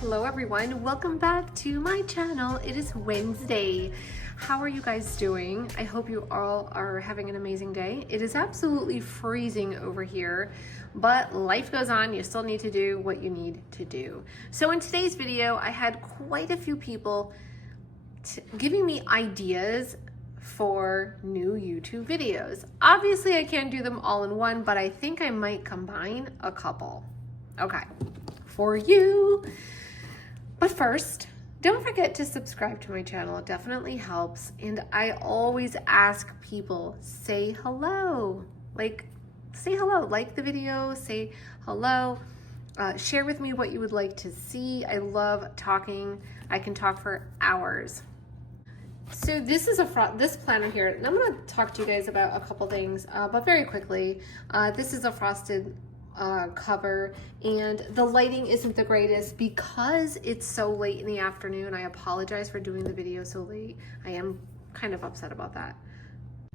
Hello everyone, welcome back to my channel. It is Wednesday. How are you guys doing? I hope you all are having an amazing day. It is absolutely freezing over here, but life goes on. You still need to do what you need to do. So in today's video, I had quite a few people giving me ideas for new YouTube videos. Obviously I can't do them all in one, but I think I might combine a couple. Okay, for you. But first, don't forget to subscribe to my channel. It definitely helps. And I always ask people, say hello. Say hello. Like the video, say hello. Share with me what you would like to see. I love talking. I can talk for hours. So this is this planner here, and I'm going to talk to you guys about a couple things, but very quickly. This is a frosted cover, and the lighting isn't the greatest because it's so late in the afternoon. I apologize for doing the video so late. I am kind of upset about that.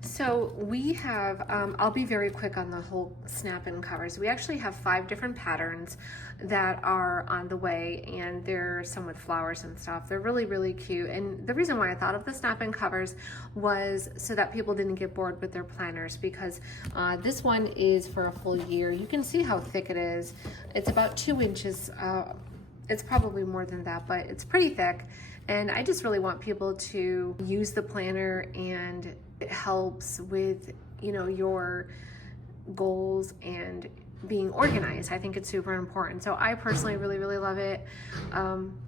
So we have, I'll be very quick on the whole snap-in covers. We actually have 5 different patterns that are on the way, and they're some with flowers and stuff. They're really, really cute. And the reason why I thought of the snap-in covers was so that people didn't get bored with their planners, because this one is for a full year. You can see how thick it is. It's about 2 inches. It's probably more than that, but it's pretty thick. And I just really want people to use the planner, and it helps with, you know, your goals and being organized. I think it's super important. So I personally really, really love it.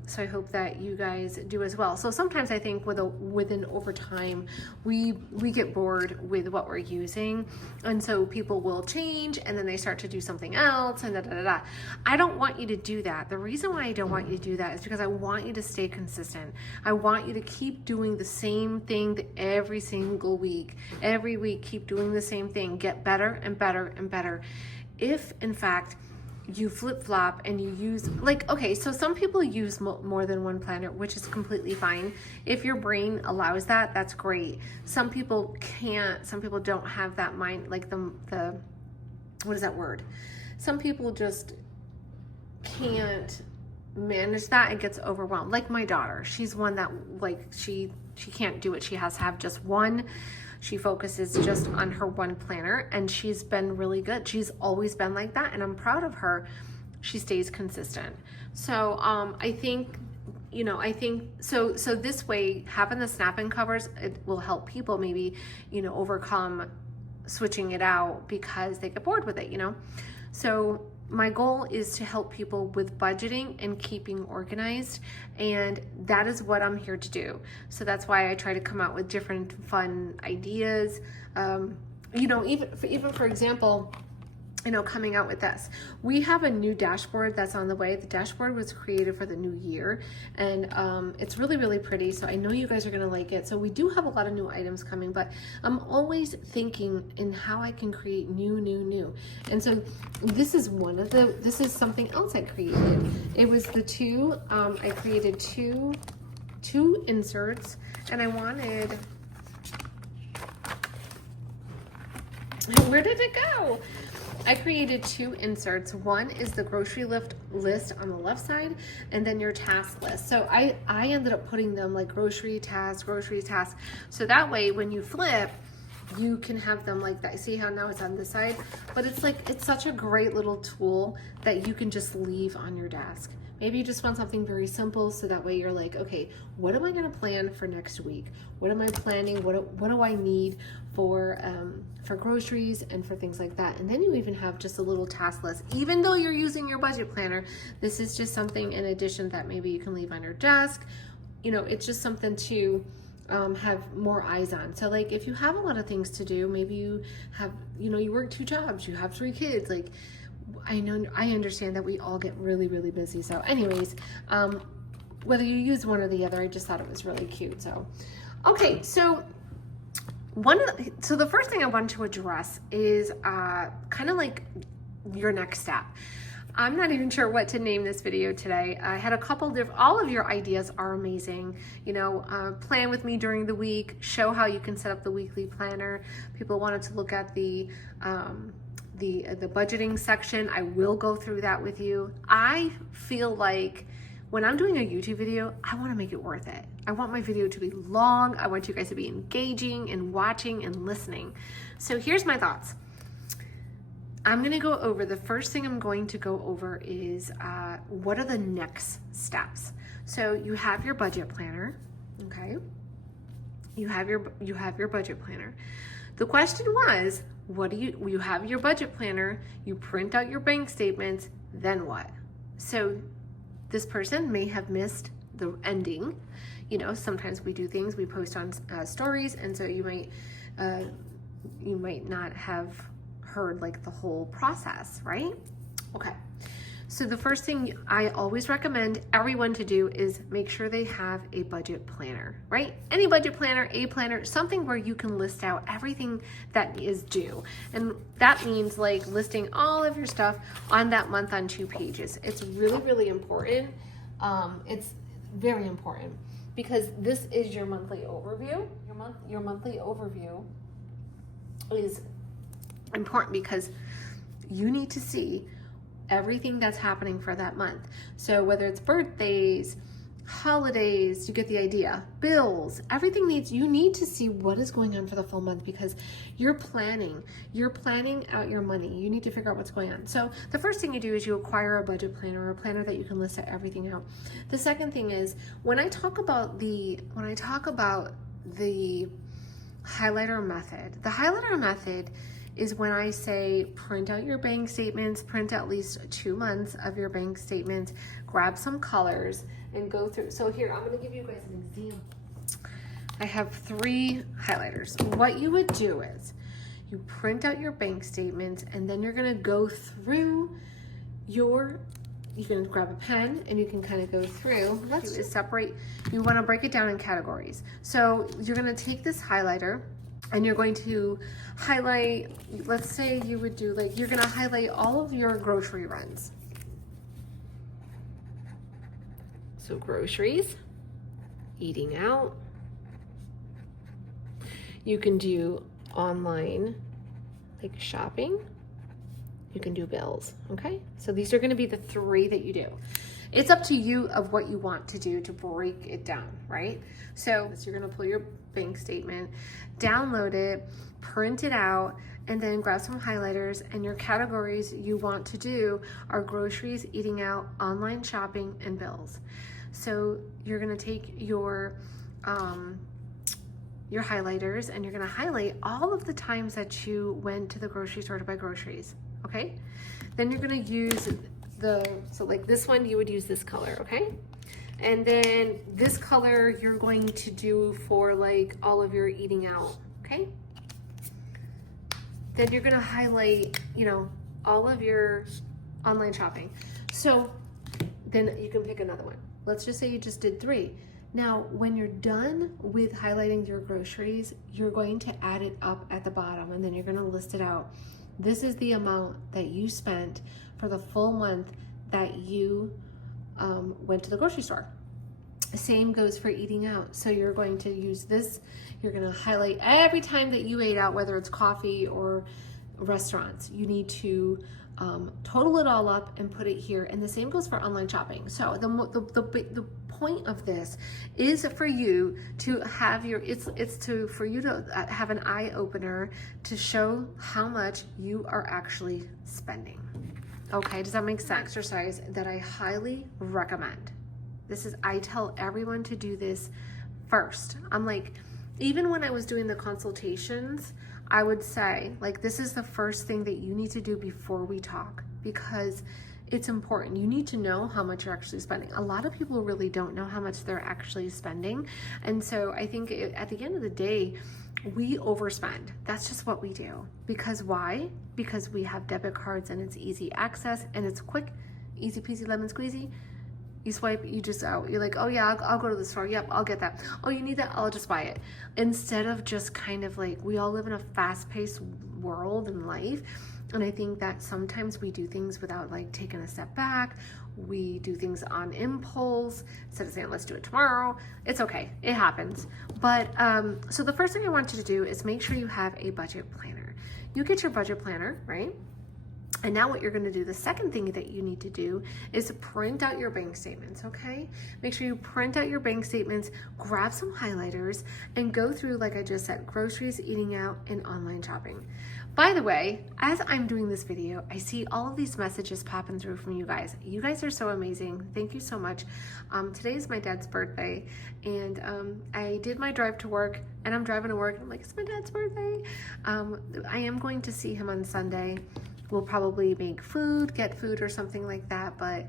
So I hope that you guys do as well. So sometimes I think within over time, we get bored with what we're using. And so people will change, and then they start to do something else, and da, da, da, da. I don't want you to do that. The reason why I don't want you to do that is because I want you to stay consistent. I want you to keep doing the same thing every single week. Every week, keep doing the same thing. Get better and better and better. If in fact you flip-flop and you use, like, okay, so some people use more than one planner, which is completely fine. If your brain allows that, that's great. Some people can't, some people don't have that mind, like the what is that word? Some people just can't manage that and gets overwhelmed. Like my daughter, she's one that, like, she can't do it. She has to have just one. She focuses just on her one planner, and she's been really good. She's always been like that, and I'm proud of her. She stays consistent. So I think, you know, so this way, having the snap-in covers, it will help people maybe, you know, overcome switching it out because they get bored with it, you know. So my goal is to help people with budgeting and keeping organized, and that is what I'm here to do. So that's why I try to come out with different fun ideas. You know, even for example, you know, coming out with this. We have a new dashboard that's on the way. The dashboard was created for the new year, and it's really, really pretty. So I know you guys are gonna like it. So we do have a lot of new items coming, but I'm always thinking in how I can create new. And so this is this is something else I created. It was the I created two inserts, and I wanted, where did it go? I created 2 inserts. One is the grocery list on the left side, and then your task list. So I ended up putting them like grocery task. So that way when you flip, you can have them like that. See how now it's on this side? But it's like, it's such a great little tool that you can just leave on your desk. Maybe you just want something very simple, so that way you're like, okay, what am I gonna plan for next week? What am I planning? What do I need for groceries and for things like that? And then you even have just a little task list. Even though you're using your budget planner, this is just something in addition that maybe you can leave on your desk. You know, it's just something to have more eyes on. So like if you have a lot of things to do, maybe you have, you know, you work 2 jobs, you have 3 kids, like, I understand that we all get really, really busy. So anyways, whether you use one or the other, I just thought it was really cute. So, okay. So the first thing I wanted to address is kind of like your next step. I'm not even sure what to name this video today. I had a couple all of your ideas are amazing. You know, plan with me during the week, show how you can set up the weekly planner. People wanted to look at the budgeting section. I will go through that with you. I feel like when I'm doing a YouTube video, I want to make it worth it. I want my video to be long. I want you guys to be engaging and watching and listening. So here's my thoughts. I'm going to go over, the first thing I'm going to go over is what are the next steps. So you have your budget planner, okay? You have your budget planner. The question was, you have your budget planner, you print out your bank statements, then what? So this person may have missed the ending. You know, sometimes we do things, we post on stories, and so you might not have heard like the whole process, right? Okay. So the first thing I always recommend everyone to do is make sure they have a budget planner, right? Any budget planner, a planner, something where you can list out everything that is due. And that means like listing all of your stuff on that month on 2 pages. It's really, really important. It's very important because this is your monthly overview. Your monthly overview is important because you need to see everything that's happening for that month. So whether it's birthdays, holidays, you get the idea, bills, everything you need to see what is going on for the full month because you're planning out your money. You need to figure out what's going on. So the first thing you do is you acquire a budget planner or a planner that you can list everything out. The second thing is when I talk about the highlighter method, the highlighter method is when I say print out your bank statements, print at least 2 months of your bank statements, grab some colors and go through. So here, I'm gonna give you guys an example. I have 3 highlighters. What you would do is you print out your bank statements and then you're gonna go through you can grab a pen and you can kind of go through. Let's just separate, you wanna break it down in categories. So you're gonna take this highlighter and you're going to highlight, let's say you would do like, you're gonna highlight all of your grocery runs. So groceries, eating out. You can do online, like shopping. You can do bills, okay? So these are gonna be the 3 that you do. It's up to you of what you want to do to break it down, right? So you're gonna pull your bank statement, download it, print it out, and then grab some highlighters, and your categories you want to do are groceries, eating out, online shopping, and bills. So you're gonna take your highlighters and you're gonna highlight all of the times that you went to the grocery store to buy groceries, okay? Then you're gonna use so like this one, you would use this color, okay? And then this color you're going to do for like all of your eating out, okay? Then you're gonna highlight, you know, all of your online shopping. So then you can pick another one. Let's just say you just did 3. Now, when you're done with highlighting your groceries, you're going to add it up at the bottom and then you're gonna list it out. This is the amount that you spent for the full month that you went to the grocery store. Same goes for eating out. So you're going to use this, you're gonna highlight every time that you ate out, whether it's coffee or restaurants. You need to total it all up and put it here. And the same goes for online shopping. So the point of this is for you to have for you to have an eye opener to show how much you are actually spending. Okay, does that make sense? Exercise that I highly recommend. I tell everyone to do this first. I'm like, even when I was doing the consultations, I would say, like, this is the first thing that you need to do before we talk because it's important. You need to know how much you're actually spending. A lot of people really don't know how much they're actually spending. And so I think at the end of the day, we overspend. That's just what we do. Because why? Because we have debit cards and it's easy access and it's quick, easy peasy lemon squeezy. You swipe, you just out. You're like, oh yeah, I'll go to the store. Yep, I'll get that. Oh, you need that? I'll just buy it. Instead of just kind of like, we all live in a fast-paced world and life. And I think that sometimes we do things without like taking a step back. We do things on impulse instead of saying, let's do it tomorrow. It's okay, it happens. But so the first thing I want you to do is make sure you have a budget planner. You get your budget planner, right? And now what you're going to do, the second thing that you need to do is print out your bank statements, okay? Make sure you print out your bank statements, grab some highlighters, and go through, like I just said, groceries, eating out, and online shopping. By the way, as I'm doing this video, I see all of these messages popping through from you guys. You guys are so amazing. Thank you so much. Today is my dad's birthday, and I did my drive to work, and I'm driving to work, and I'm like, it's my dad's birthday. I am going to see him on Sunday. We'll probably make food, get food or something like that, but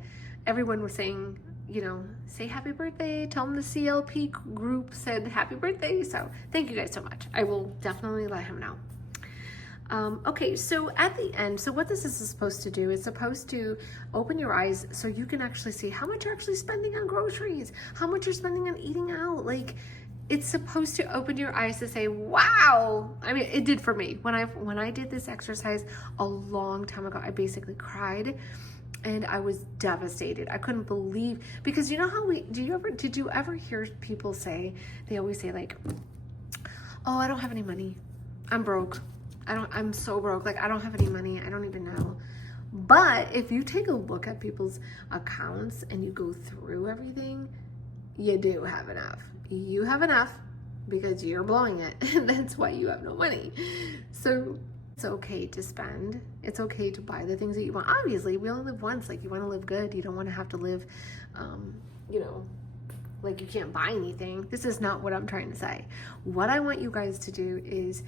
everyone was saying, you know, say happy birthday, tell them the CLP group said happy birthday, so thank you guys so much. I will definitely let him know. Okay, so at the end, so what this is supposed to do is supposed to open your eyes so you can actually see how much you're actually spending on groceries, how much you're spending on eating out. Like, it's supposed to open your eyes to say, wow. I mean, it did for me. When I did this exercise a long time ago, I basically cried and I was devastated. I couldn't believe, because you know how did you ever hear people say, they always say like, oh, I don't have any money. I'm broke. I'm so broke. Like, I don't have any money. I don't even know. But if you take a look at people's accounts and you go through everything, you do have enough. You have enough because you're blowing it, and that's why you have no money. So it's okay to spend. It's okay to buy the things that you want. Obviously, we only live once. Like, you want to live good. You don't want to have to live, you know, like you can't buy anything. This is not what I'm trying to say. What I want you guys to do is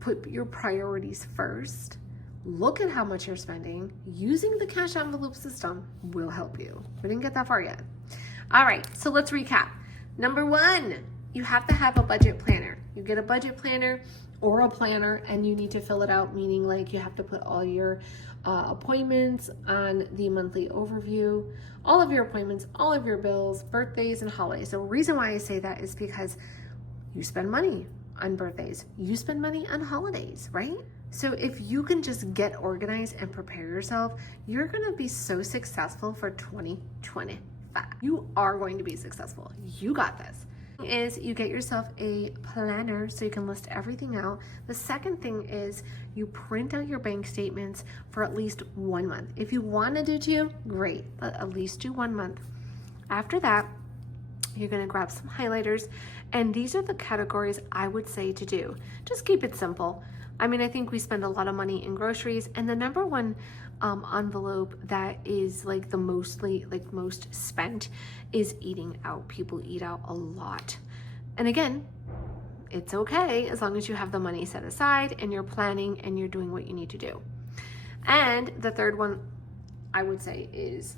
put your priorities first. Look at how much you're spending. Using the cash envelope system will help you. We didn't get that far yet. All right, so let's recap. Number one, you have to have a budget planner. You get a budget planner or a planner and you need to fill it out, meaning like you have to put all your appointments on the monthly overview, all of your appointments, all of your bills, birthdays, and holidays. The reason why I say that is because you spend money on birthdays, you spend money on holidays, right? So if you can just get organized and prepare yourself, you're gonna be so successful for 2025. You are going to be successful. You got this. Is you get yourself a planner so you can list everything out. The second thing is you print out your bank statements for at least 1 month. If you want to do 2, great, but at least do 1 month. After that, you're going to grab some highlighters, and these are the categories I would say to do. Just keep it simple. I mean, I think we spend a lot of money in groceries, and the number one envelope that is like the most spent is eating out. People eat out a lot. And again, it's okay as long as you have the money set aside and you're planning and you're doing what you need to do. And the third one I would say is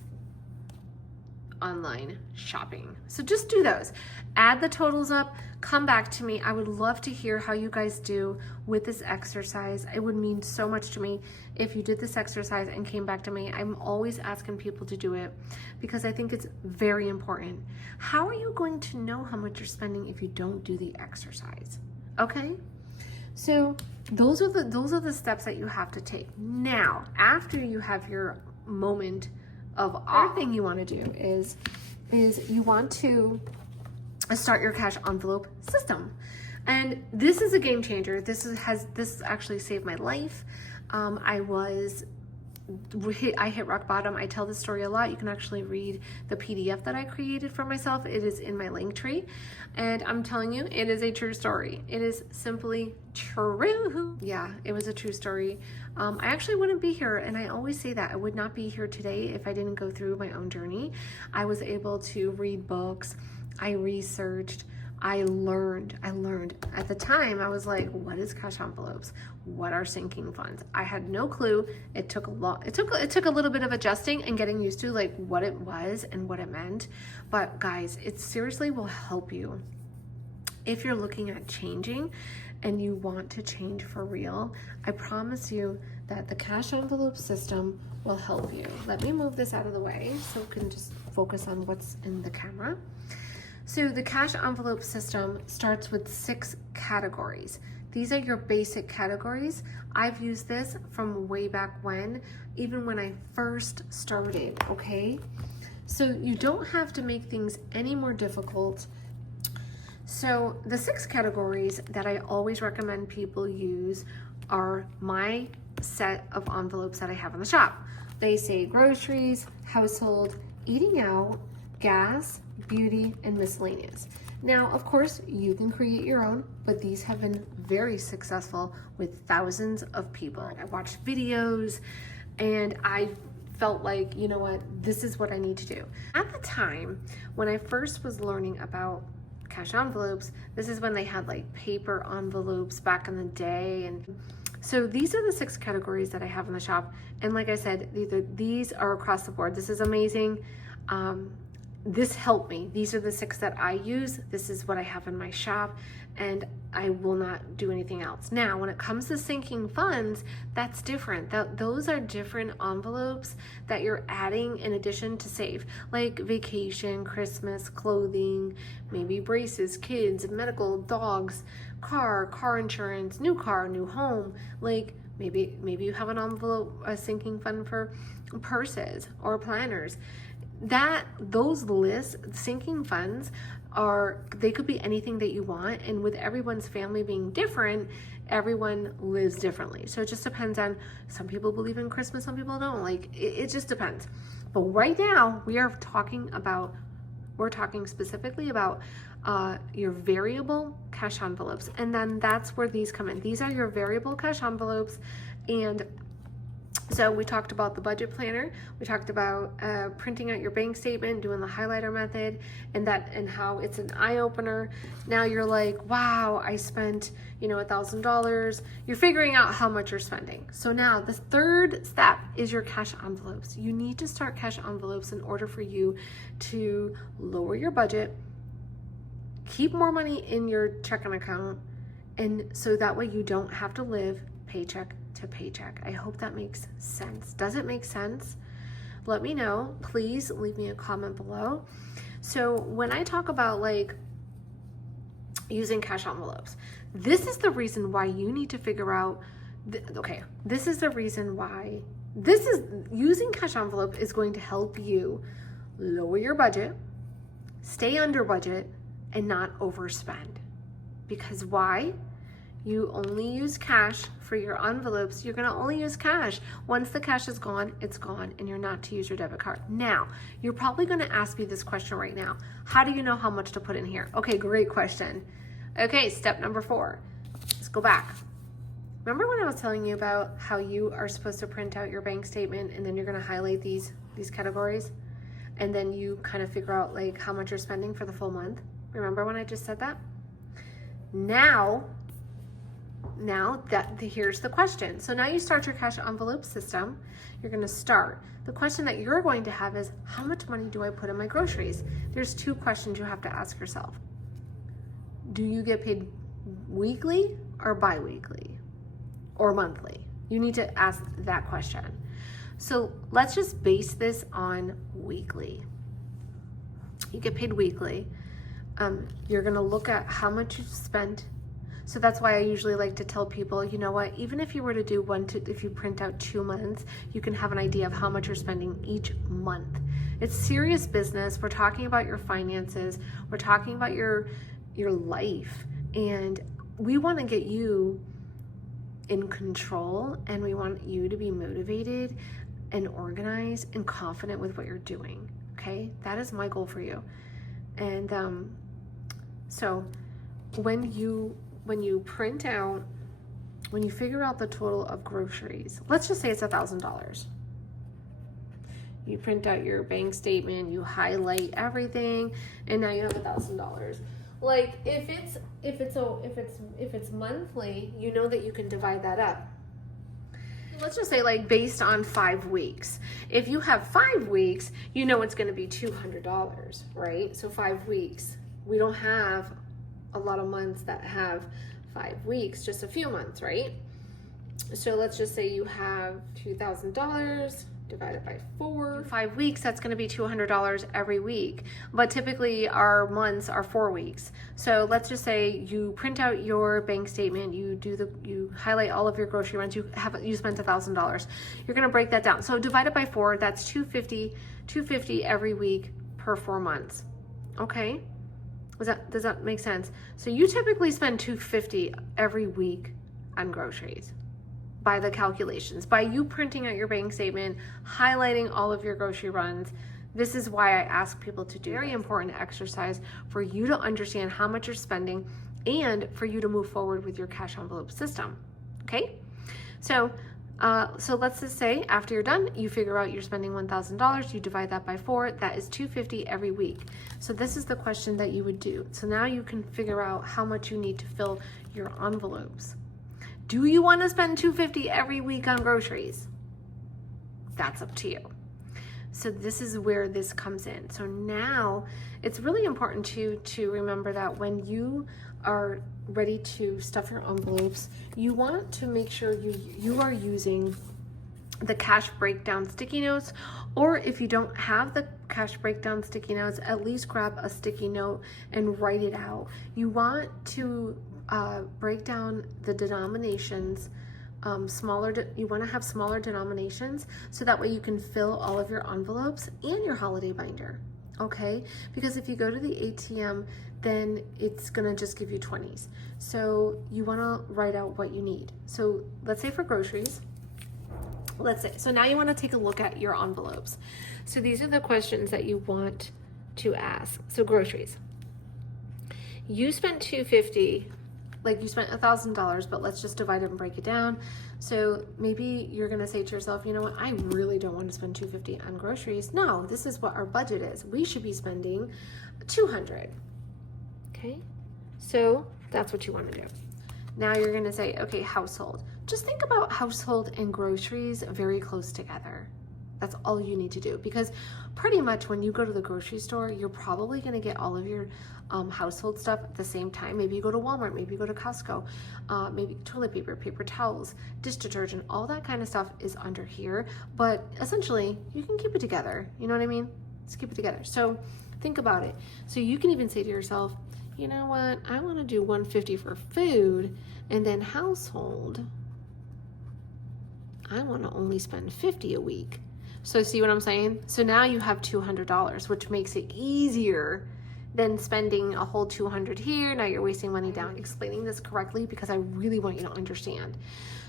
online shopping. So just do those. Add the totals up, come back to me. I would love to hear how you guys do with this exercise. It would mean so much to me if you did this exercise and came back to me. I'm always asking people to do it because I think it's very important. How are you going to know how much you're spending if you don't do the exercise? Okay? So those are the steps that you have to take. Now, after you have your moment of other thing you want to do is you want to start your cash envelope system. And this is a game changer. This actually saved my life. I hit rock bottom. I tell this story a lot. You can actually read the PDF that I created for myself. It is in my link tree. And I'm telling you, it is a true story. It is simply true. Yeah, it was a true story. I actually wouldn't be here, and I always say that. I would not be here today if I didn't go through my own journey. I was able to read books. I researched. I learned. At the time, I was like, what is cash envelopes? What are sinking funds? I had no clue. It took a lot. It took a little bit of adjusting and getting used to like what it was and what it meant. But guys, it seriously will help you. If you're looking at changing and you want to change for real, I promise you that the cash envelope system will help you. Let me move this out of the way so we can just focus on what's in the camera. So the cash envelope system starts with 6 categories. These are your basic categories. I've used this from way back when, even when I first started, okay? So you don't have to make things any more difficult. So the 6 categories that I always recommend people use are my set of envelopes that I have in the shop. They say groceries, household, eating out, gas, beauty, and miscellaneous. Now, of course, you can create your own, but these have been very successful with thousands of people. I watched videos and I felt like, you know what, this is what I need to do. At the time, when I first was learning about cash envelopes, this is when they had like paper envelopes back in the day. And so these are the 6 categories that I have in the shop. And like I said, these are across the board. This is amazing. This helped me. These are the 6 that I use. This is what I have in my shop, and I will not do anything else. Now, when it comes to sinking funds, that's different. Those are different envelopes that you're adding in addition to save, like vacation, Christmas, clothing, maybe braces, kids, medical, dogs, car insurance, new car, new home. Like maybe you have an envelope, a sinking fund for purses or planners. Those lists, sinking funds, they could be anything that you want, and with everyone's family being different, everyone lives differently. So it just depends on, some people believe in Christmas, some people don't. Like it just depends. But right now we're talking specifically about your variable cash envelopes, and then that's where these come in. These are your variable cash envelopes. And so we talked about the budget planner. We talked about printing out your bank statement, doing the highlighter method, and how it's an eye opener. Now you're like, wow, I spent, $1,000. You're figuring out how much you're spending. So now the third step is your cash envelopes. You need to start cash envelopes in order for you to lower your budget, keep more money in your checking account, and so that way you don't have to live paycheck to paycheck. I hope that makes sense. Does it make sense? Let me know. Please leave me a comment below. So when I talk about like using cash envelopes, this is the reason why you need to figure out, this is the reason why using cash envelope is going to help you lower your budget, stay under budget, and not overspend. Because why? You only use cash for your envelopes. You're going to only use cash. Once the cash is gone, it's gone, and you're not to use your debit card. Now, you're probably going to ask me this question right now. How do you know how much to put in here? Okay, great question. Okay, step number 4. Let's go back. Remember when I was telling you about how you are supposed to print out your bank statement, and then you're going to highlight these categories, and then you kind of figure out like how much you're spending for the full month? Remember when I just said that? Now here's the question. So now you start your cash envelope system. You're going to start. The question that you're going to have is, how much money do I put in my groceries? There's 2 questions you have to ask yourself. Do you get paid weekly or bi-weekly or monthly? You need to ask that question. So let's just base this on weekly. You get paid weekly. You're going to look at how much you spent. So that's why I usually like to tell people, you know what, even if you were to do if you print out 2 months, you can have an idea of how much you're spending each month. It's serious business. We're talking about your finances. We're talking about your life. And we want to get you in control, and we want you to be motivated and organized and confident with what you're doing. Okay? That is my goal for you. And so when you figure out the total of groceries, let's just say it's $1,000. You print out your bank statement, you highlight everything, and now you have $1,000. Like if it's monthly, you know that you can divide that up. Let's just say like based on 5 weeks. If you have 5 weeks, you know it's going to be $200, right? So 5 weeks. We don't have a lot of months that have 5 weeks, just a few months, right? So let's just say you have $2,000 divided by 4. 5 weeks, that's going to be $200 every week. But typically our months are 4 weeks. So let's just say you print out your bank statement, you highlight all of your grocery runs, you spent $1,000. You're going to break that down. So divided by 4, that's $250 every week per 4 months. Okay? Does that make sense? So you typically spend $250 every week on groceries. by the calculations, by you printing out your bank statement, highlighting all of your grocery runs. This is why I ask people to do very important exercise for you to understand how much you're spending and for you to move forward with your cash envelope system. Okay? So let's just say after you're done, you figure out you're spending $1,000, you divide that by 4, that is $250 every week. So this is the question that you would do. So now you can figure out how much you need to fill your envelopes. Do you want to spend $250 every week on groceries? That's up to you. So this is where this comes in. So now it's really important to remember that when you are ready to stuff your envelopes, you want to make sure you are using the cash breakdown sticky notes, or if you don't have the cash breakdown sticky notes, at least grab a sticky note and write it out. You want to break down the denominations. You want to have smaller denominations so that way you can fill all of your envelopes and your holiday binder. Okay, because if you go to the ATM, then it's gonna just give you 20s. So you wanna write out what you need. So let's say for groceries, so now you wanna take a look at your envelopes. So these are the questions that you want to ask. So groceries, you spent $250, like you spent $1,000, but let's just divide it and break it down. So maybe you're gonna say to yourself, you know what, I really don't want to spend $250 on groceries. No, this is what our budget is. We should be spending $200. Okay, so that's what you want to do. Now you're gonna say, okay, household. Just think about household and groceries very close together. That's all you need to do, because pretty much when you go to the grocery store, you're probably gonna get all of your household stuff at the same time. Maybe you go to Walmart, maybe you go to Costco, maybe toilet paper, paper towels, dish detergent, all that kind of stuff is under here, but essentially you can keep it together. You know what I mean? Let's keep it together. So think about it. So you can even say to yourself, you know what, I want to do $150 for food, and then household, I want to only spend $50 a week. So see what I'm saying? So now you have $200, which makes it easier than spending a whole $200 here. Now you're wasting money down. Explaining this correctly because I really want you to understand.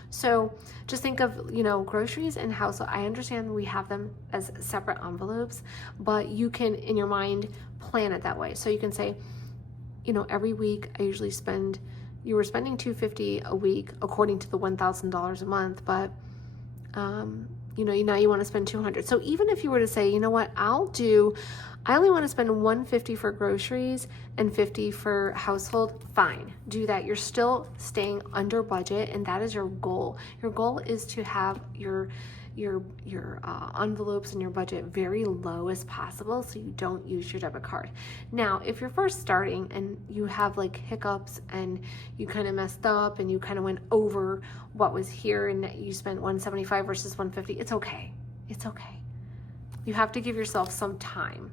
So just think of, groceries and household. I understand we have them as separate envelopes, but you can, in your mind, plan it that way. So you can say, every week I usually you were spending $250 a week according to the $1,000 a month, but now you want to spend $200. So even if you were to say, you know what, I only want to spend $150 for groceries and $50 for household, fine, do that. You're still staying under budget, and that is your goal. Your goal is to have your envelopes and your budget very low as possible so you don't use your debit card. Now, if you're first starting and you have like hiccups and you kind of messed up and you kind of went over what was here and that you spent $175 versus $150, it's okay. It's okay. You have to give yourself some time.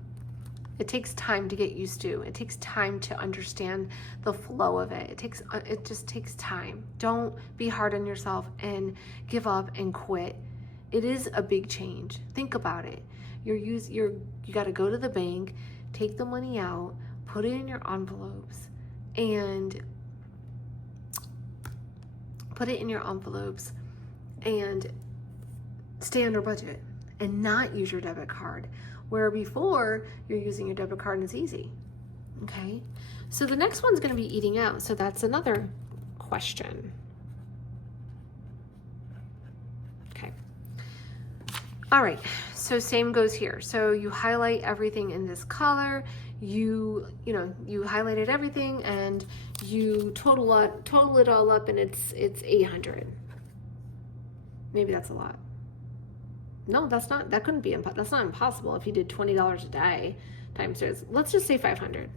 It takes time to get used to. It takes time to understand the flow of it. It just takes time. Don't be hard on yourself and give up and quit. It is a big change. Think about it. You got to go to the bank, take the money out, put it in your envelopes, and stay under budget and not use your debit card. Where before you're using your debit card and it's easy. Okay. So the next one's going to be eating out. So that's another question. Okay. All right, so same goes here. So you highlight everything in this color. You highlighted everything and you total it all up, and it's 800. Maybe that's a lot. No, that's not impossible if you did $20 a day times 2. Let's just say 500.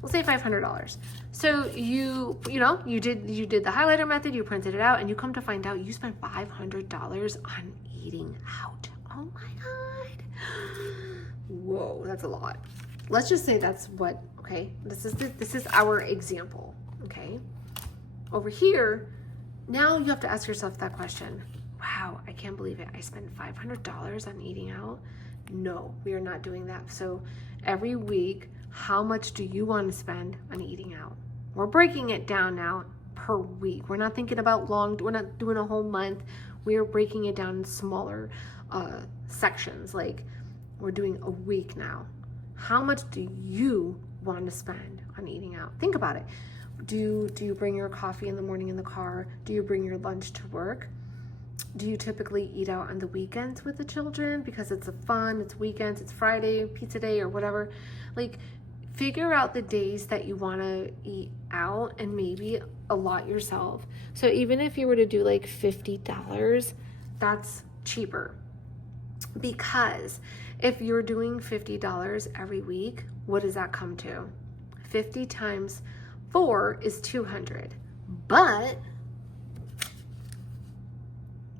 We'll say $500. So you did the highlighter method, you printed it out, and you come to find out you spent $500 on eating out. Oh my God. Whoa, that's a lot. Let's just say that's what, okay, this is our example, okay? Over here, now you have to ask yourself that question. Wow, I can't believe it. I spent $500 on eating out. No, we are not doing that. So every week, how much do you want to spend on eating out? We're breaking it down now per week. We're not thinking about we're not doing a whole month. We are breaking it down in smaller sections. Like we're doing a week now. How much do you want to spend on eating out? Think about it. Do you bring your coffee in the morning in the car? Do you bring your lunch to work? Do you typically eat out on the weekends with the children because it's it's weekends, it's Friday, pizza day or whatever? Like figure out the days that you want to eat out and maybe allot yourself. So even if you were to do like $50, that's cheaper. Because if you're doing $50 every week, what does that come to? 50 times 4 is 200. But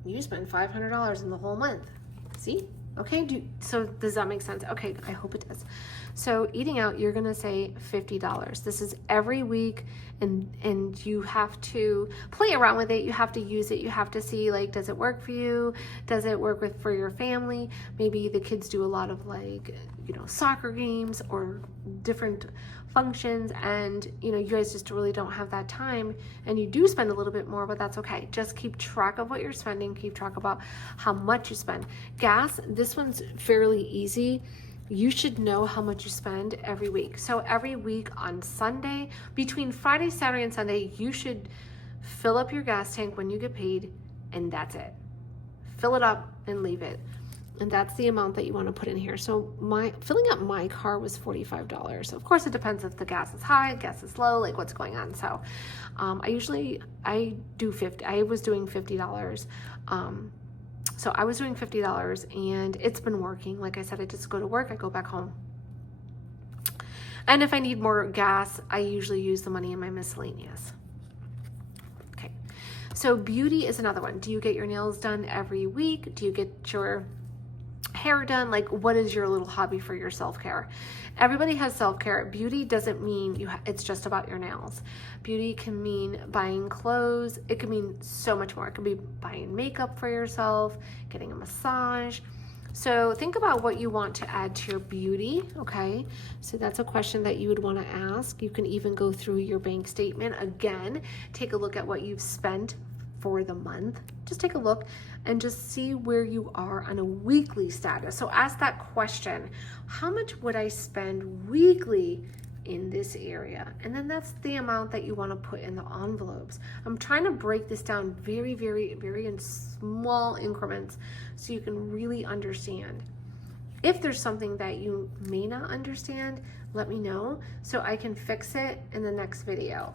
you spend $500 in the whole month. See? Okay, so does that make sense? Okay, I hope it does. So eating out, you're gonna say $50. This is every week, and you have to play around with it. You have to use it. You have to see, like, does it work for you? Does it work for your family? Maybe the kids do a lot of soccer games or different functions, and you guys just really don't have that time, and you do spend a little bit more, but that's okay. Just keep track of what you're spending. Keep track about how much you spend. Gas, this one's fairly easy. You should know how much you spend every week. So every week on Sunday, between Friday, Saturday, and Sunday, you should fill up your gas tank when you get paid, and that's it. Fill it up and leave it. And that's the amount that you want to put in here. So filling up my car was $45. Of course, it depends if the gas is high, gas is low, like what's going on. So I do 50. I was doing $50. So I was doing $50 and it's been working. Like I said, I just go to work, I go back home. And if I need more gas, I usually use the money in my miscellaneous. Okay. So beauty is another one. Do you get your nails done every week? Do you get your hair done? Like, what is your little hobby for your self-care? Everybody has self-care. Beauty doesn't mean it's just about your nails. Beauty can mean buying clothes. It can mean so much more. It could be buying makeup for yourself, getting a massage. So think about what you want to add to your beauty, okay? So that's a question that you would want to ask. You can even go through your bank statement again, take a look at what you've spent for the month. Just take a look and just see where you are on a weekly status. So ask that question, how much would I spend weekly in this area? And then that's the amount that you want to put in the envelopes. I'm trying to break this down very, very, very in small increments so you can really understand. If there's something that you may not understand, let me know so I can fix it in the next video.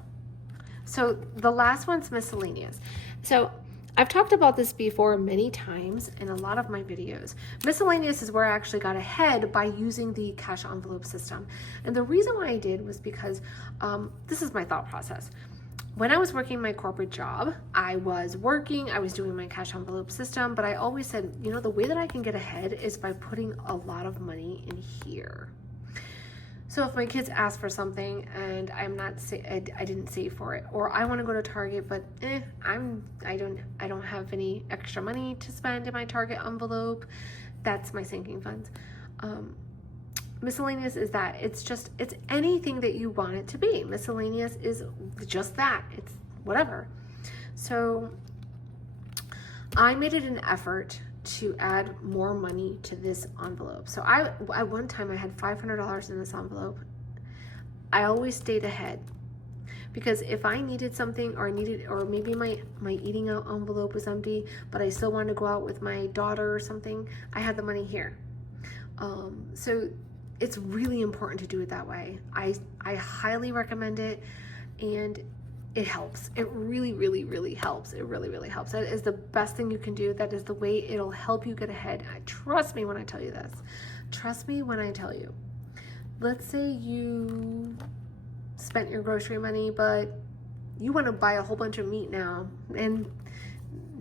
So the last one's miscellaneous. So I've talked about this before many times in a lot of my videos. Miscellaneous is where I actually got ahead by using the cash envelope system. And the reason why I did was because this is my thought process. When I was working my corporate job, I was doing my cash envelope system, but I always said, the way that I can get ahead is by putting a lot of money in here. So if my kids ask for something and I didn't save for it, or I want to go to Target, but I don't have any extra money to spend in my Target envelope, that's my sinking funds. Miscellaneous is that it's anything that you want it to be. Miscellaneous is just that. It's whatever. So I made it an effort to add more money to this envelope. So at one time I had $500 in this envelope. I always stayed ahead because if I needed something or maybe my eating out envelope was empty, but I still wanted to go out with my daughter or something, I had the money here. So it's really important to do it that way. I highly recommend it, and it helps. It really, really, really helps. It really, really helps. That is the best thing you can do. That is the way it'll help you get ahead. Trust me when I tell you this. Trust me when I tell you. Let's say you spent your grocery money, but you want to buy a whole bunch of meat now, and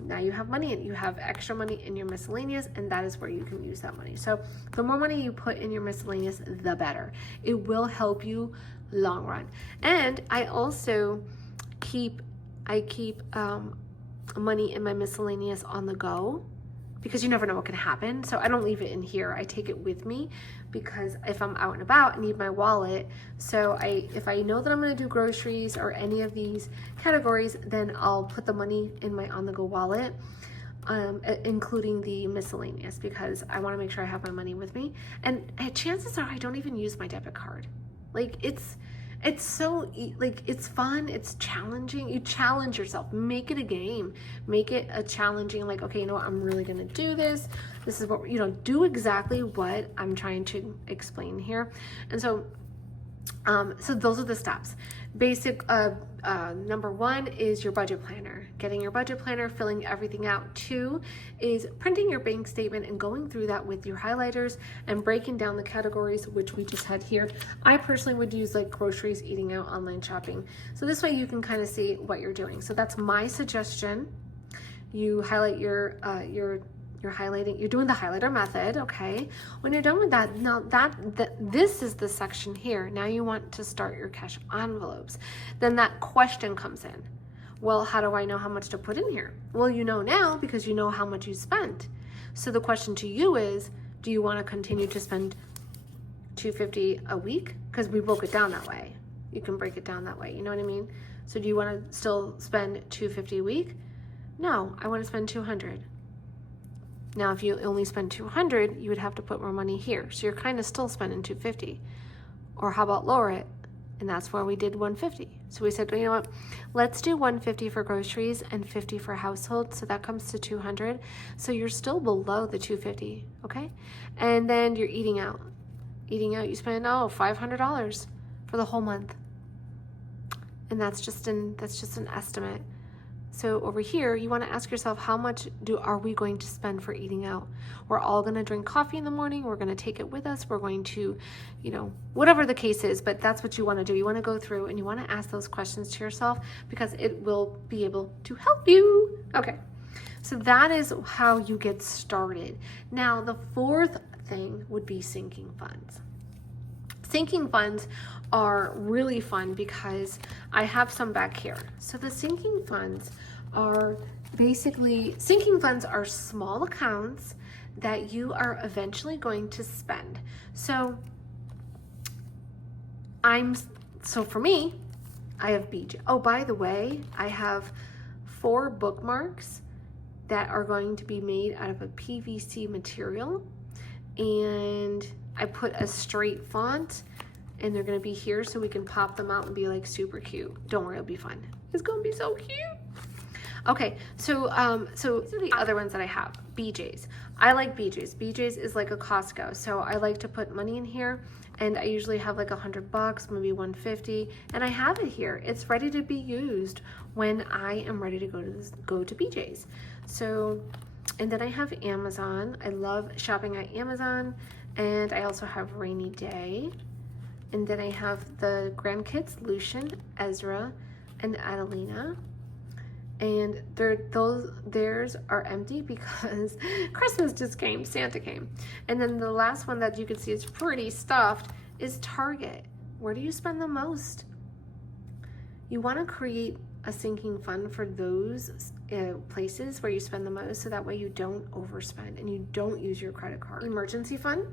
now you have money and you have extra money in your miscellaneous, and that is where you can use that money. So the more money you put in your miscellaneous, the better. It will help you long run. And I also keep money in my miscellaneous on the go, because you never know what can happen. So I don't leave it in here. I take it with me because if I'm out and about, I need my wallet. So if I know that I'm going to do groceries or any of these categories, then I'll put the money in my on-the-go wallet, including the miscellaneous, because I want to make sure I have my money with me. And chances are I don't even use my debit card. Like it's so, like, it's fun, it's challenging. You challenge yourself, make it a game, make it a challenging, like, okay, you know what, I'm really gonna do this. This is what, you know, do exactly what I'm trying to explain here. And so, so those are the steps. Basic, number one is your budget planner. Getting your budget planner, filling everything out. Two is printing your bank statement and going through that with your highlighters and breaking down the categories, which we just had here. I personally would use like groceries, eating out, online shopping. So this way you can kind of see what you're doing. So that's my suggestion. You highlight you're highlighting, you're doing the highlighter method, okay? When you're done with that, now this is the section here. Now you want to start your cash envelopes. Then that question comes in. Well, how do I know how much to put in here? Well, you know now because you know how much you spent. So the question to you is, do you want to continue to spend $250 a week? Because we broke it down that way. You can break it down that way, you know what I mean? So do you want to still spend $250 a week? No, I want to spend $200. Now, if you only spend $200, you would have to put more money here. So you're kind of still spending $250. Or how about lower it? And that's where we did $150. So we said, well, you know what? Let's do $150 for groceries and $50 for household. So that comes to $200. So you're still below the $250, okay? And then you're eating out. Eating out, you spend, $500 for the whole month. And that's just an estimate. So over here, you want to ask yourself, how much are we going to spend for eating out? We're all going to drink coffee in the morning. We're going to take it with us. We're going to, you know, whatever the case is, but that's what you want to do. You want to go through and you want to ask those questions to yourself because it will be able to help you. Okay, so that is how you get started. Now, the fourth thing would be sinking funds. Sinking funds are really fun because I have some back here. So the sinking funds are sinking funds are small accounts that you are eventually going to spend. So for me, I have BJ. Oh, by the way, I have 4 bookmarks that are going to be made out of a PVC material, and I put a straight font, and they're gonna be here so we can pop them out and be like super cute. Don't worry, it'll be fun. It's gonna be so cute. Okay, so these are the other ones that I have. BJ's. I like BJ's. BJ's is like a Costco, so I like to put money in here, and I usually have like $100, maybe $150, and I have it here. It's ready to be used when I am ready to go to BJ's. So, and then I have Amazon. I love shopping at Amazon, and I also have Rainy Day. And then I have the grandkids, Lucian, Ezra, and Adelina. And theirs are empty because Christmas just came, Santa came. And then the last one that you can see is pretty stuffed is Target. Where do you spend the most? You want to create a sinking fund for those places where you spend the most, so that way you don't overspend and you don't use your credit card. Emergency fund,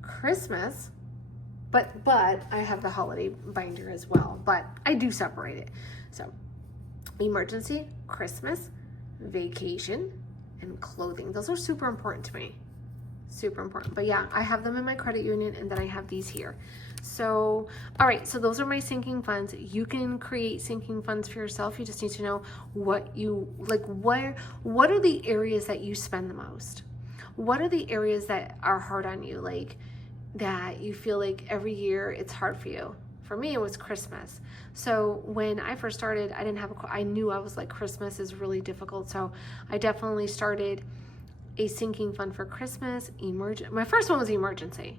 Christmas, but I have the holiday binder as well, but I do separate it. So emergency, Christmas, vacation, and clothing. Those are super important to me. Super important. But yeah, I have them in my credit union, and then I have these here. So, all right, so those are my sinking funds. You can create sinking funds for yourself. You just need to know what you like. What are the areas that you spend the most? What are the areas that are hard on you, like that you feel like every year it's hard for you? For me, it was Christmas. So when I first started, I knew I was like, Christmas is really difficult. So I definitely started a sinking fund for Christmas. My first one was emergency.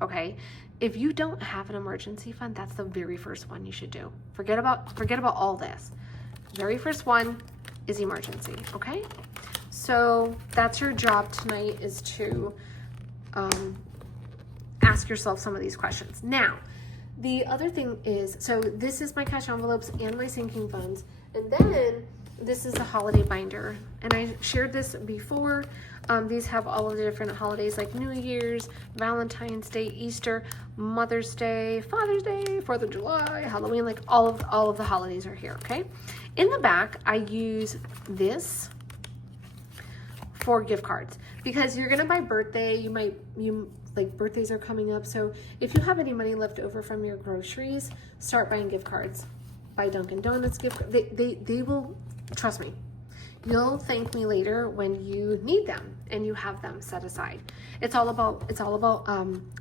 Okay. If you don't have an emergency fund, that's the very first one you should do. Forget about all this. Very first one is emergency. Okay. So that's your job tonight, is to ask yourself some of these questions. Now, the other thing is, so this is my cash envelopes and my sinking funds. And then this is the holiday binder, and I shared this before. These have all of the different holidays like New Year's, Valentine's Day, Easter, Mother's Day, Father's Day, 4th of July, Halloween, like all of the holidays are here, okay? In the back, I use this for gift cards because you're gonna buy birthday, like birthdays are coming up, so if you have any money left over from your groceries, start buying gift cards. Buy Dunkin' Donuts gift cards. They will, trust me, you'll thank me later when you need them and you have them set aside. It's all about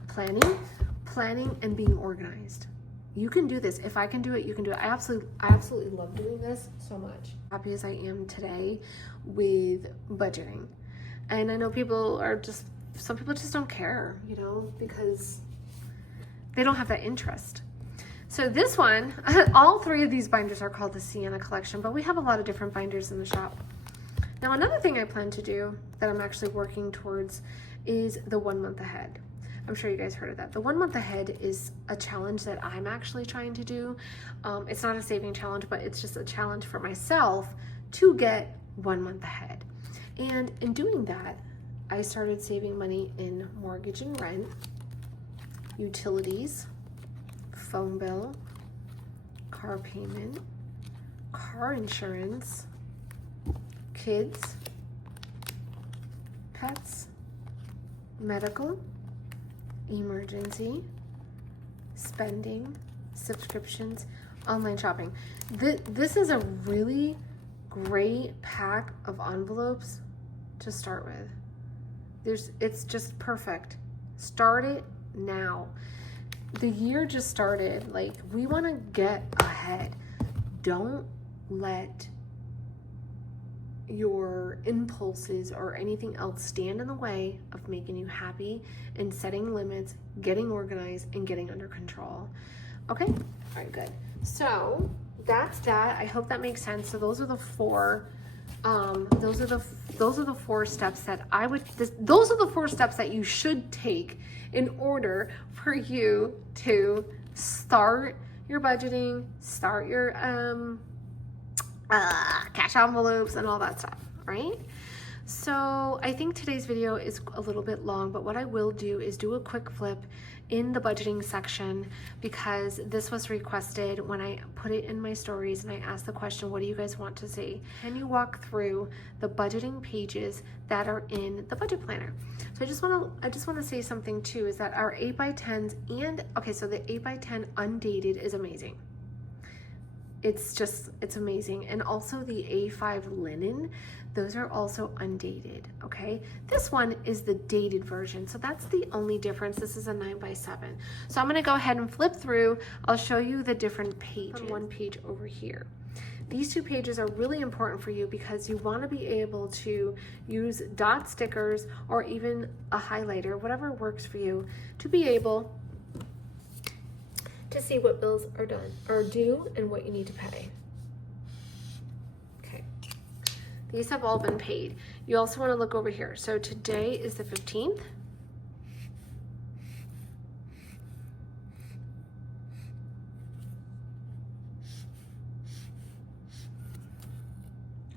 planning and being organized. You can do this. If I can do it, you can do it. I absolutely love doing this so much. Happy as I am today with budgeting. And I know some people just don't care, you know, because they don't have that interest. So this one, all three of these binders are called the Sienna collection, but we have a lot of different binders in the shop. Now, another thing I plan to do that I'm actually working towards is the 1 month ahead. I'm sure you guys heard of that. The 1 month ahead is a challenge that I'm actually trying to do. It's not a saving challenge, but it's just a challenge for myself to get 1 month ahead. And in doing that, I started saving money in mortgage and rent, utilities, phone bill, car payment, car insurance, kids, pets, medical, emergency, spending, subscriptions, online shopping. This is a really great pack of envelopes to start with. It's just perfect. Start it now. The year just started. Like, we want to get ahead. Don't let your impulses or anything else stand in the way of making you happy and setting limits, getting organized, and getting under control. Okay? All right, good. So that's that. I hope that makes sense. So those are the four those are the 4 steps that those are the 4 steps that you should take in order for you to start your budgeting, start your cash envelopes and all that stuff, right? So I think today's video is a little bit long, but what I will do is do a quick flip in the budgeting section because this was requested when I put it in my stories and I asked the question, what do you guys want to see? Can you walk through the budgeting pages that are in the budget planner? So I just want to say something too, is that our 8x10s so the 8x10 undated is amazing. It's amazing. And also the A5 linen, those are also undated, okay? This one is the dated version, so that's the only difference. This is a 9x7. So I'm gonna go ahead and flip through. I'll show you the different pages. On one page over here. These 2 pages are really important for you because you wanna be able to use dot stickers or even a highlighter, whatever works for you, to be able to see what bills are due and what you need to pay. Okay, these have all been paid. You also want to look over here. So today is the 15th.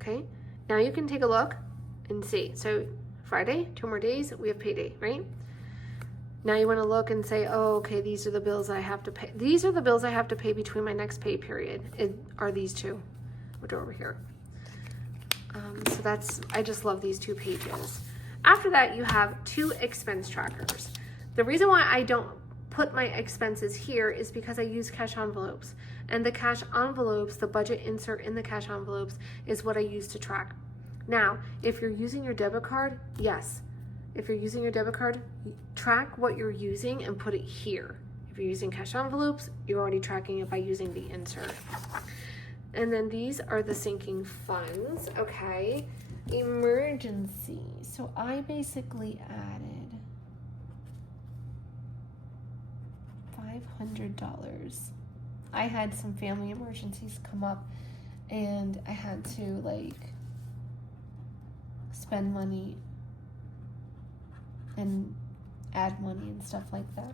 Okay, now you can take a look and see. So Friday, 2 more days, we have payday, right? Now you want to look and say, oh, okay, these are the bills I have to pay. These are the bills I have to pay between my next pay period. Are these 2, which are over here. So I just love these 2 pages. After that, you have 2 expense trackers. The reason why I don't put my expenses here is because I use cash envelopes. And the cash envelopes, the budget insert in the cash envelopes is what I use to track. Now, if you're using your debit card, yes. If you're using your debit card, track what you're using and put it here. If you're using cash envelopes, you're already tracking it by using the insert. And then these are the sinking funds, okay? Emergency. So I basically added $500. I had some family emergencies come up and I had to like spend money and add money and stuff like that.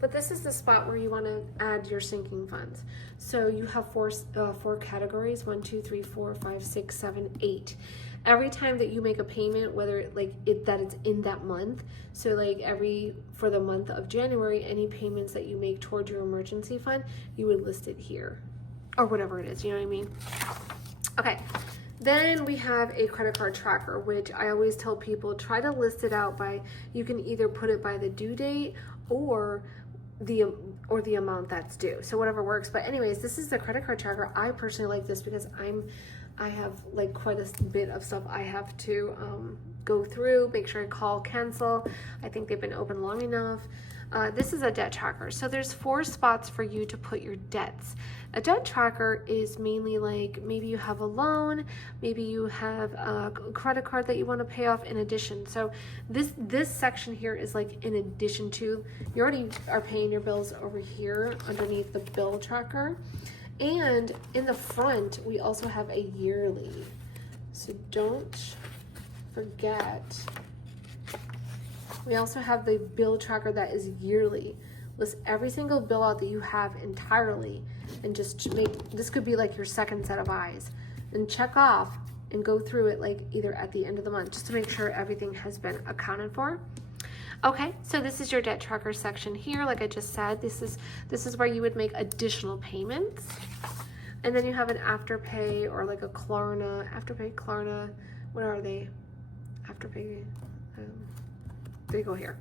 But this is the spot where you want to add your sinking funds. So you have four categories: 1, 2, 3, 4, 5, 6, 7, 8. Every time that you make a payment, whether that it's in that month, so like for the month of January, any payments that you make towards your emergency fund, you would list it here, or whatever it is. You know what I mean? Okay. Then we have a credit card tracker, which I always tell people, try to list it out by, you can either put it by the due date or the amount that's due. So whatever works. But anyways, this is the credit card tracker. I personally like this because I have like quite a bit of stuff I have to go through, make sure I call, cancel. I think they've been open long enough. This is a debt tracker. So there's 4 spots for you to put your debts. A debt tracker is mainly like, maybe you have a loan, maybe you have a credit card that you want to pay off in addition. So this section here is like in addition to, you already are paying your bills over here underneath the bill tracker. And in the front, we also have a yearly. So don't forget, we also have the bill tracker that is yearly. List every single bill out that you have entirely, and just this could be like your second set of eyes, and check off and go through it like either at the end of the month, just to make sure everything has been accounted for. Okay, so this is your debt tracker section here. Like I just said, this is where you would make additional payments. And then you have an Afterpay or like a Klarna, Klarna, what are they? Afterpay, they go here.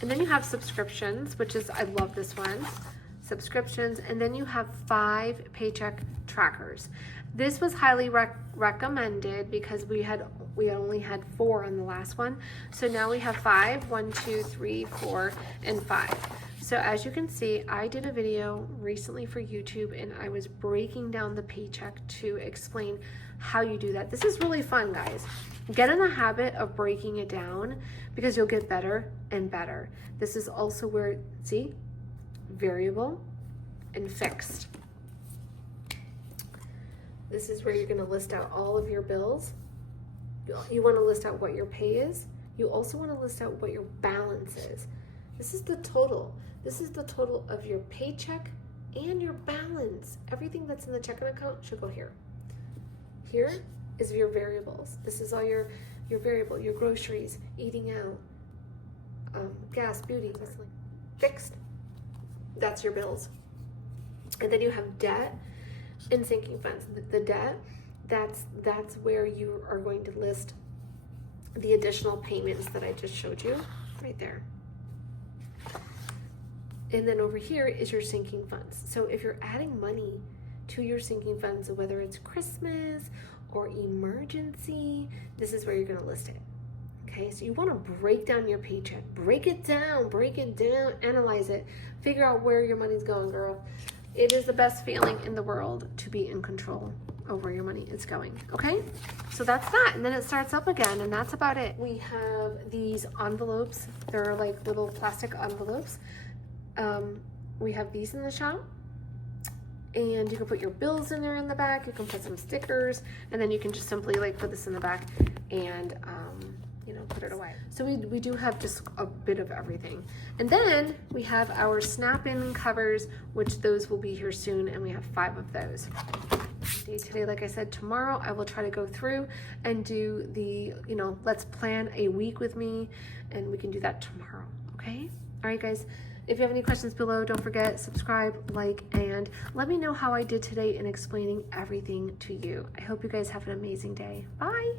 And then you have subscriptions, which is, I love this one, subscriptions. And then you have 5 paycheck trackers. This was highly recommended because we only had 4 on the last one. So now we have 5, 1, 2, 3, 4, and 5. So as you can see, I did a video recently for YouTube and I was breaking down the paycheck to explain how you do that. This is really fun, guys. Get in the habit of breaking it down because you'll get better and better. This is also where, see, variable and fixed. This is where you're going to list out all of your bills. You want to list out what your pay is. You also want to list out what your balance is. This is the total. This is the total of your paycheck and your balance. Everything that's in the checking account should go here. Here is your variables. This is all your variable, your groceries, eating out, gas, beauty, fixed. That's your bills. And then you have debt and sinking funds. The debt, that's where you are going to list the additional payments that I just showed you right there. And then over here is your sinking funds. So if you're adding money to your sinking funds, whether it's Christmas or emergency, this is where you're going to list it. Okay, so you want to break down your paycheck. Break it down, analyze it, figure out where your money's going, girl. It is the best feeling in the world to be in control of where your money is going. Okay, so that's that. And then it starts up again, and that's about it. We have these envelopes. They're like little plastic envelopes. We have these in the shop, and you can put your bills in there in the back. You can put some stickers, and then you can just simply like put this in the back and put it away. So we do have just a bit of everything. And then we have our snap-in covers, which those will be here soon, and we have 5 of those. Today, like I said, tomorrow I will try to go through and do the, let's plan a week with me, and we can do that tomorrow, okay? All right, guys. If you have any questions below, don't forget, subscribe, like, and let me know how I did today in explaining everything to you. I hope you guys have an amazing day. Bye.